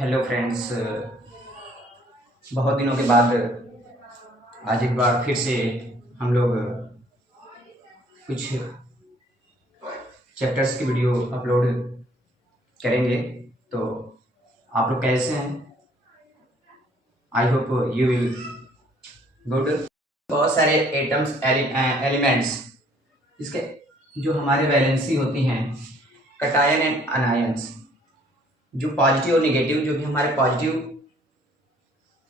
Hello friends. बहुत दिनों के बाद आज एक बार फिर से हम लोग कुछ चैप्टर्स की वीडियो अपलोड करेंगे। तो आप लोग कैसे हैं? I hope you will good. बहुत सारे एटम्स एलिमेंट्स इसके जो हमारे वैलेंसी होती हैं, कटायन एंड अनायंस, जो पॉजिटिव और निगेटिव, जो भी हमारे पॉजिटिव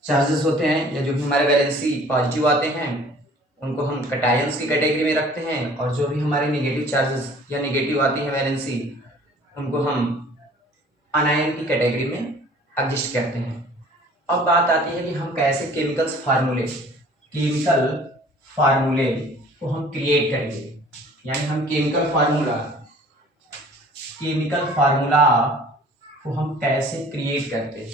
चार्जेस होते हैं या जो भी हमारे वैलेंसी पॉजिटिव आते हैं उनको हम कटायंस की कैटेगरी में रखते हैं, और जो भी हमारे नेगेटिव चार्जेस या नेगेटिव आती है वैलेंसी उनको हम अनायन की कैटेगरी में एडजस्ट करते हैं। अब बात आती है कि हम कैसे केमिकल फार्मूले को हम क्रिएट करेंगे, यानी हम केमिकल फार्मूला को हम कैसे क्रिएट करते हैं।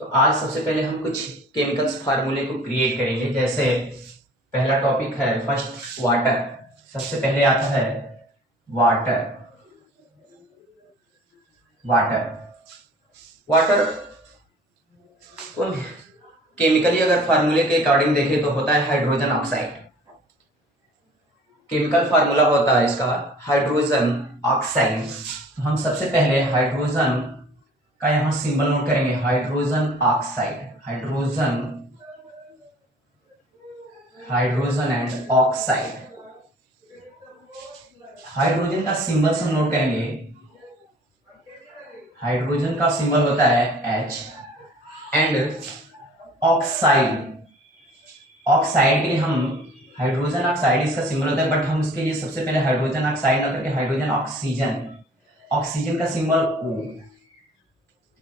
तो आज सबसे पहले हम कुछ केमिकल्स फार्मूले को क्रिएट करेंगे। जैसे पहला टॉपिक है फर्स्ट वाटर। सबसे पहले आता है वाटर। तो केमिकली अगर फार्मूले के अकॉर्डिंग देखें तो होता है हाइड्रोजन ऑक्साइड। केमिकल फार्मूला होता है इसका हाइड्रोजन ऑक्साइड। तो हम सबसे पहले हाइड्रोजन का यहां सिंबल नोट करेंगे, hydrogen oxide, hydrogen and oxide. Hydrogen का सिंबल हम नोट करेंगे, हाइड्रोजन का सिंबल होता है H। एंड ऑक्साइड के लिए हम हाइड्रोजन ऑक्साइड इसका सिंबल होता है, बट हम उसके लिए सबसे पहले हाइड्रोजन ऑक्साइड ना करके हाइड्रोजन ऑक्सीजन का सिंबल O।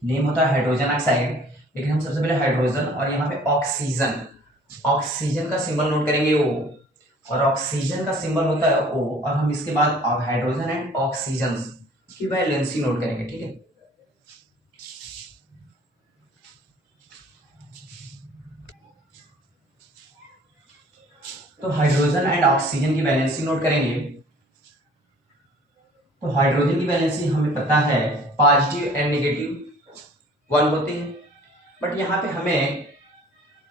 नेम होता है हाइड्रोजन ऑक्साइड, लेकिन हम सबसे पहले हाइड्रोजन और यहाँ पे ऑक्सीजन का सिंबल नोट करेंगे O, और ऑक्सीजन का सिंबल होता है O, और हम इसके बाद हाइड्रोजन एंड ऑक्सीजन की वैलेंसी नोट करेंगे। ठीक है, तो हाइड्रोजन एंड ऑक्सीजन की वैलेंसी नोट करेंगे। तो हाइड्रोजन की वैलेंसी हमें पता है पॉजिटिव एंड नेगेटिव 1 होती है, बट यहाँ पे हमें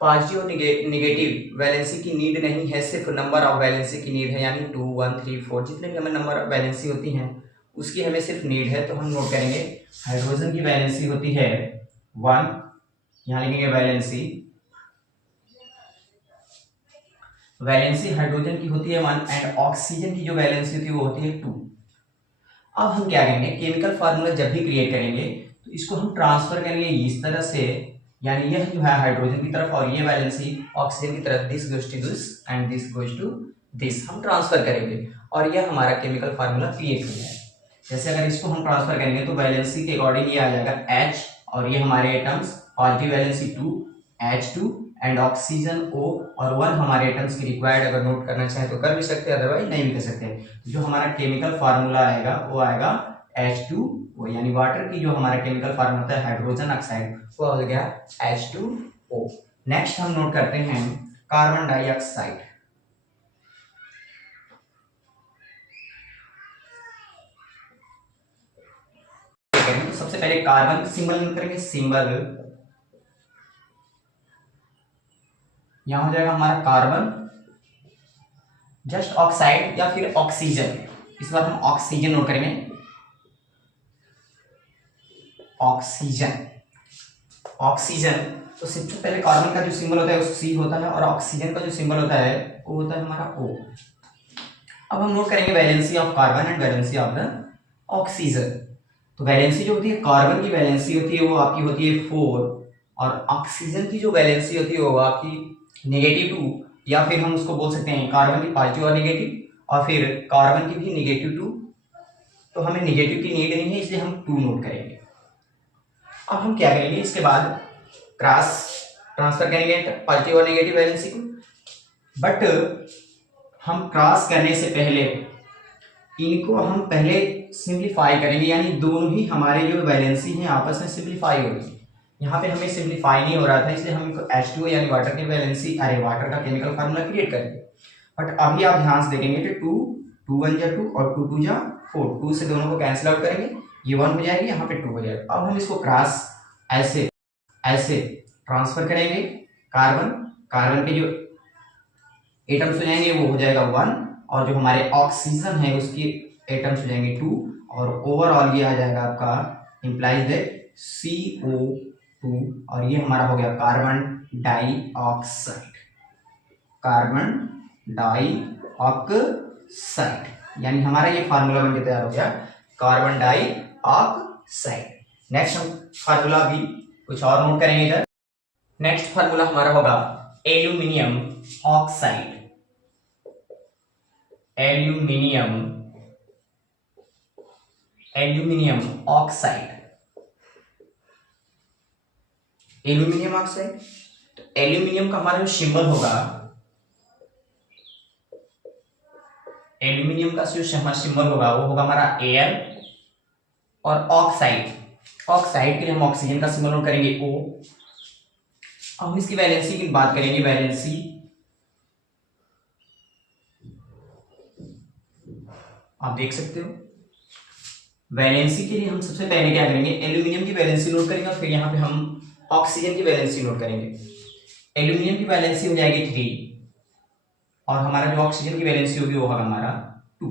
पॉजिटिव और नेगेटिव वैलेंसी की नीड नहीं है, सिर्फ नंबर ऑफ वैलेंसी की नीड है, यानी 2 1 3 4 जितने भी हमें नंबर ऑफ वैलेंसी होती हैं उसकी हमें सिर्फ नीड है। तो हम नोट करेंगे हाइड्रोजन की वैलेंसी होती है 1, यहाँ लिखेंगे वैलेंसी हाइड्रोजन की होती है 1, एंड ऑक्सीजन की जो वैलेंसी होती है वो होती है 2। अब हम क्या करेंगे, केमिकल फार्मूला जब भी क्रिएट करेंगे तो इसको हम ट्रांसफर करेंगे इस तरह से, यानी यह जो है हाइड्रोजन की तरफ और ये वैलेंसी ऑक्सीजन की तरफ, this goes to this and this goes to this, हम ट्रांसफर करेंगे और यह हमारा केमिकल फार्मूला क्रिएट हो जाएगा। जैसे अगर इसको हम ट्रांसफर करेंगे तो वैलेंसी के अकॉर्डिंग ये आ जाएगा H, और ये हमारे atoms positive valency 2 H2 and oxygen O, और 1 हमारे एटम्स की रिक्वायर्ड अगर नोट करना चाहे तो कर भी सकते हैं, अदरवाइज नहीं भी कर सकते हैं। जो हमारा केमिकल फार्मूला आएगा वो आएगा H2O, यानी वाटर की जो हमारा केमिकल फार्मूला होता है हाइड्रोजन ऑक्साइड, वो हो गया H2O। नेक्स्ट हम नोट करते हैं कार्बन डाइऑक्साइड। तो सबसे पहले कार्बन का सिंबल नोट करेंगे, सिंबल यहां हो जाएगा हमारा कार्बन, जस्ट ऑक्साइड या फिर ऑक्सीजन, इस बार हम ऑक्सीजन नोट करेंगे, ऑक्सीजन। तो सबसे पहले कार्बन का जो सिंबल होता है वो C होता है, और ऑक्सीजन का जो सिंबल होता है वो होता है हमारा O। अब हम नोट करेंगे valency of carbon and valency of the oxygen. तो वैलेंसी जो होती है, कार्बन की वैलेंसी होती है वो आपकी होती है 4, और ऑक्सीजन की जो वैलेंसी होती है वो आपकी -2, या फिर हम उसको बोल सकते हैं कार्बन की पॉजिटिव और नेगेटिव, और फिर कार्बन की भी -2। तो हमें नेगेटिव की नीड नहीं है, इसलिए हम 2 नोट करेंगे। अब हम क्या करेंगे, इसके बाद क्रॉस ट्रांसफर करेंगे पॉजिटिव और नेगेटिव वैलेंसी को, बट हम क्रॉस करने से पहले इनको हम पहले सिंप्लीफाई करेंगे, यानी दोनों ही हमारे जो वैलेंसी हैं आपस में सिंप्लीफाई होगी। यहाँ पे हमें सिंप्लीफाई नहीं हो रहा था, इसलिए हम H2O यानी वाटर की वैलेंसी, वाटर का केमिकल फार्मूला क्रिएट करेंगे। बट अभी आप ध्यान से देखेंगे कि 2 1 जा 2 और 2 2 जा 4, 2 से दोनों को कैंसिल आउट करेंगे, ये 1 हो जाएगी, यहाँ पे 2 हो जाएगा। अब हम इसको क्रॉस ऐसे ऐसे ट्रांसफर करेंगे कार्बन, कार्बन के जो एटम्स हो जाएंगे वो हो जाएगा 1, और जो हमारे ऑक्सीजन है उसकी एटम्स हो जाएंगे 2, और ओवरऑल ये आ जाएगा आपका इंप्लाइज दैट CO2, और ये हमारा हो गया कार्बन डाइऑक्साइड, कार्बन डाइऑक्साइड, यानी हमारा ये फार्मूला बनके तैयार हो गया कार्बन डाइऑक्साइड। नेक्स्ट हम फार्मूला भी कुछ और नोट करेंगे इधर। नेक्स्ट फार्मूला हमारा होगा aluminium oxide, aluminium aluminium oxide, aluminium oxide. तो एल्यूमिनियम का हमारा जो सिंबल होगा, एल्यूमिनियम का जो सिंबल होगा वो होगा हमारा Al, और ऑक्साइड, ऑक्साइड के लिए हम ऑक्सीजन का सिंबल नोट करेंगे O। अब हम इसकी वैलेंसी की बात करेंगे, वैलेंसी आप देख सकते हो। वैलेंसी के लिए हम सबसे पहले क्या करेंगे, एल्यूमिनियम की वैलेंसी नोट करेंगे, और फिर यहाँ पे हम ऑक्सीजन की वैलेंसी नोट करेंगे। एल्यूमिनियम की वैलेंसी हो जाएगी 3, और हमारा जो ऑक्सीजन की वैलेंसी होगी वो होगा हमारा 2।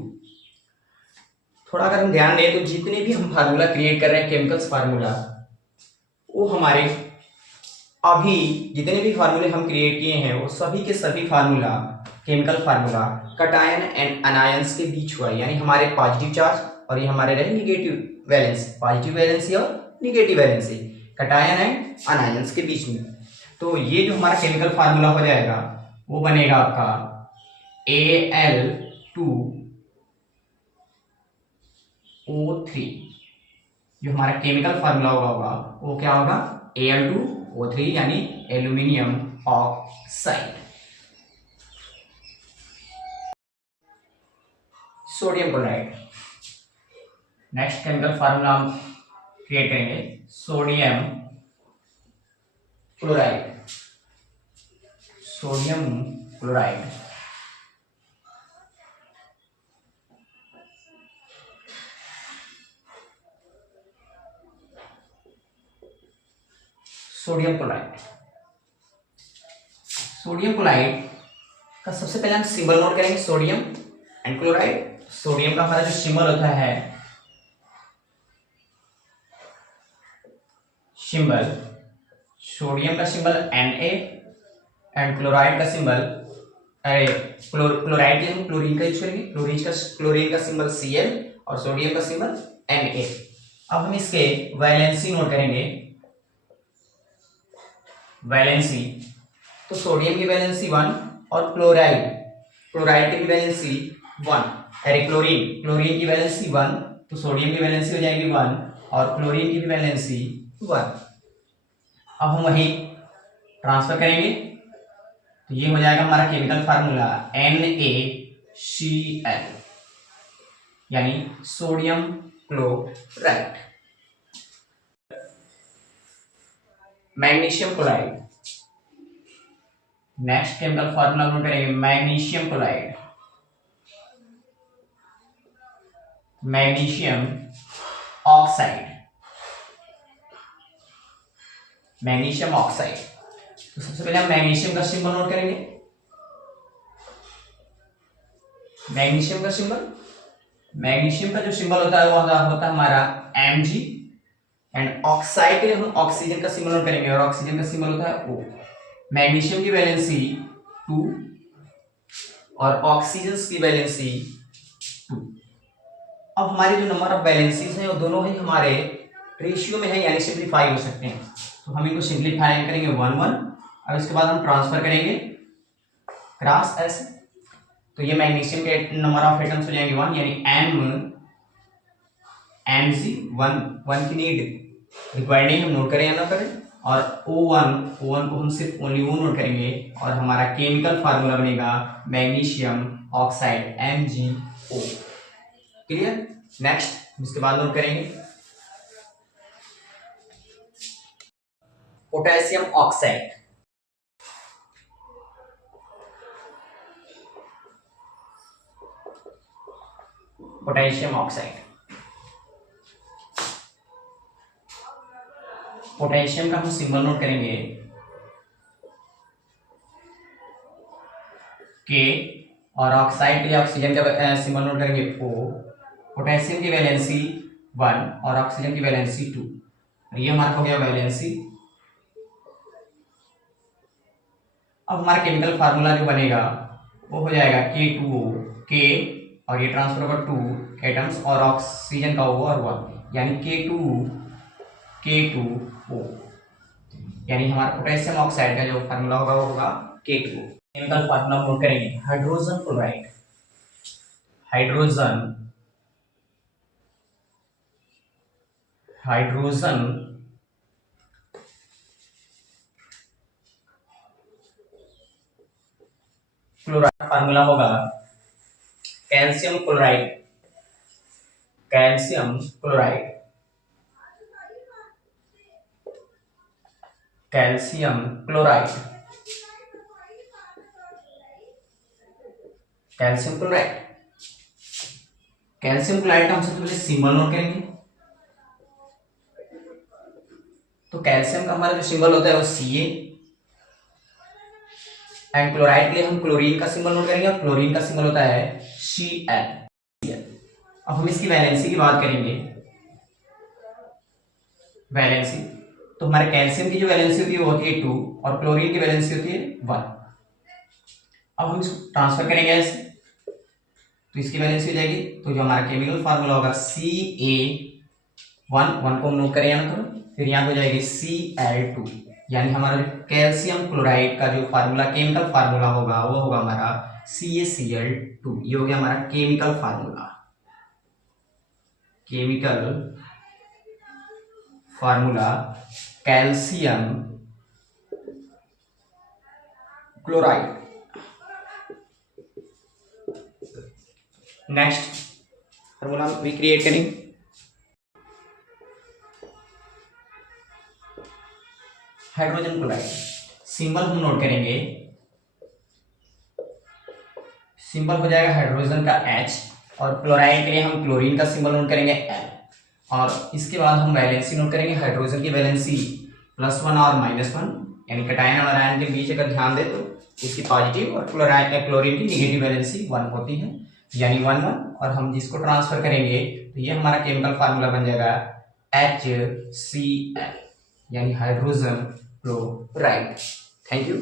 थोड़ा अगर हम ध्यान दें तो जितने भी हम फार्मूला क्रिएट कर रहे हैं केमिकल्स फार्मूला, वो हमारे अभी जितने भी फार्मूले हम क्रिएट किए हैं वो सभी के सभी formula, chemical formula cation and anions के बीच हुआ है, यानी हमारे पॉजिटिव चार्ज और ये हमारे रहे निगेटिव वैलेंस, पॉजिटिव वैलेंसी और negative valency, cation and anions के बीच में। तो ये जो हमारा केमिकल फार्मूला हो जाएगा वो बनेगा आपका Al2O3, जो हमारा केमिकल फार्मूला होगा वो क्या होगा, Al2O3, यानी aluminium oxide. Sodium chloride, next chemical formula हम क्रिएट करेंगे, sodium chloride, sodium chloride. Sodium chloride, sodium chloride का सबसे पहले हम सिंबल नोट करेंगे, सोडियम एंड क्लोराइड। सोडियम का हमारा जो सिंबल होता है, सिंबल सोडियम का सिंबल Na, एंड क्लोराइड का सिंबल, क्लोराइड के हम क्लोरीन का यूज करेंगे, क्लोरीन का सिंबल Cl और सोडियम का सिंबल Na। अब हम इसके वैलेंसी नोट करेंगे, वैलेंसी तो सोडियम की वैलेंसी 1 और क्लोराइड की वैलेंसी 1, अरे क्लोरीन की वैलेंसी 1, तो सोडियम की वैलेंसी हो जाएगी 1 और क्लोरीन की भी वैलेंसी 1। अब हम वही ट्रांसफर करेंगे, तो ये हो जाएगा हमारा केमिकल फार्मूला NaCl, यानी sodium chloride. Magnesium chloride, next chemical formula note करेंगे, magnesium chloride, magnesium oxide, magnesium oxide. तो सबसे पहले हम मैग्नीशियम का सिंबल नोट करेंगे, मैग्नीशियम का जो सिंबल होता है वो होता है हमारा Mg, एंड ऑक्साइड के लिए हम ऑक्सीजन का सिंबल नोट करेंगे, और ऑक्सीजन का सिंबल होता है O। मैग्नीशियम की वैलेंसी 2 और ऑक्सीजन की वैलेंसी 2। अब हमारे जो नंबर ऑफ वैलेंसीज हैं वो दोनों ही हमारे रेशियो में है, यानी सिंप्लीफाई हो सकते हैं। तो हम इनको सिंप्लीफाई करेंगे 1 1, और इसके बाद हम ट्रांसफर करेंगे क्रॉस ऐसे, तो ये मैग्नीशियम के नंबर ऑफ एटम्स हो जाएंगे 1, यानी Mg1 की नीड रिक्वायर्ड नहीं, हम नोट करें या ना करें, और O1 को हम सिर्फ ओनली वो नोट करेंगे, और हमारा केमिकल फार्मूला बनेगा magnesium oxide MgO। Clear. Next इसके बाद नोट करेंगे potassium oxide, potassium oxide. Potassium का हम सिंबल नोट करेंगे के, और ऑक्साइड या ऑक्सीजन का सिंबल नोट करेंगे O। पोटेशियम की वैलेंसी 1 और ऑक्सीजन की वैलेंसी 2। ये हमारा हो गया वैलेंसी। अब हमारा केमिकल फार्मूला जो बनेगा वो हो जाएगा K2O, K और ये ट्रांसफर होगा 2 एटम्स और ऑक्सीजन का O और 1, यानी K2O, यानी हमारा पोटेशियम ऑक्साइड का जो फार्मूला होगा वो होगा K2O। केमिकल फार्मूला नोट करेंगे। Hydrogen chloride, hydrogen chloride formula होगा calcium chloride, calcium chloride, calcium chloride, calcium chloride. Calcium chloride का हम सबसे पहले सिंबल नोट करेंगे। तो कैल्शियम का हमारा जो सिंबल होता है वो Ca, एंड क्लोराइड के लिए हम क्लोरीन का सिंबल नोट करेंगे और क्लोरीन का सिंबल होता है Cl। अब हम इसकी वैलेंसी की बात करेंगे। वैलेंसी तो हमारे कैल्शियम की जो वैलेंसी होती है वो होती है 2 और क्लोरीन की वैलेंसी होती है 1। अब हम इसको ट्रांसफर करेंगे ऐसे, तो इसकी वैलेंसी हो जाएगी। तो जो हमारा केमिकल फार्मूला होगा Ca1 को हम नोट करें यहाँ पर, फिर यहाँ हो जाएगी Cl2, यानी हमारा कैल्शियम क्लोराइड का जो फार्मूला केमिकल फार्मूला होगा वो होगा हमारा CaCl2। ये हो गया हमारा chemical formula, chemical formula calcium chloride. Next formula भी क्रिएट करेंगे। हाइड्रोजन क्लोराइड सिंबल हम नोट करेंगे। सिंबल हो जाएगा हाइड्रोजन का H और क्लोराइड के लिए हम क्लोरीन का सिंबल नोट करेंगे L, और इसके बाद हम वैलेंसी नोट करेंगे। हाइड्रोजन की वैलेंसी +1 और -1, यानी कैटायन और आयन के बीच अगर ध्यान दे तो इसकी पॉजिटिव और क्लोरीन की निगेटिव वैलेंसी 1 होती है, यानी 1 1, और हम जिसको ट्रांसफर करेंगे तो ये हमारा केमिकल फार्मूला बन जाएगा HCl, यानी हाइड्रोजन क्लोराइड। Thank you.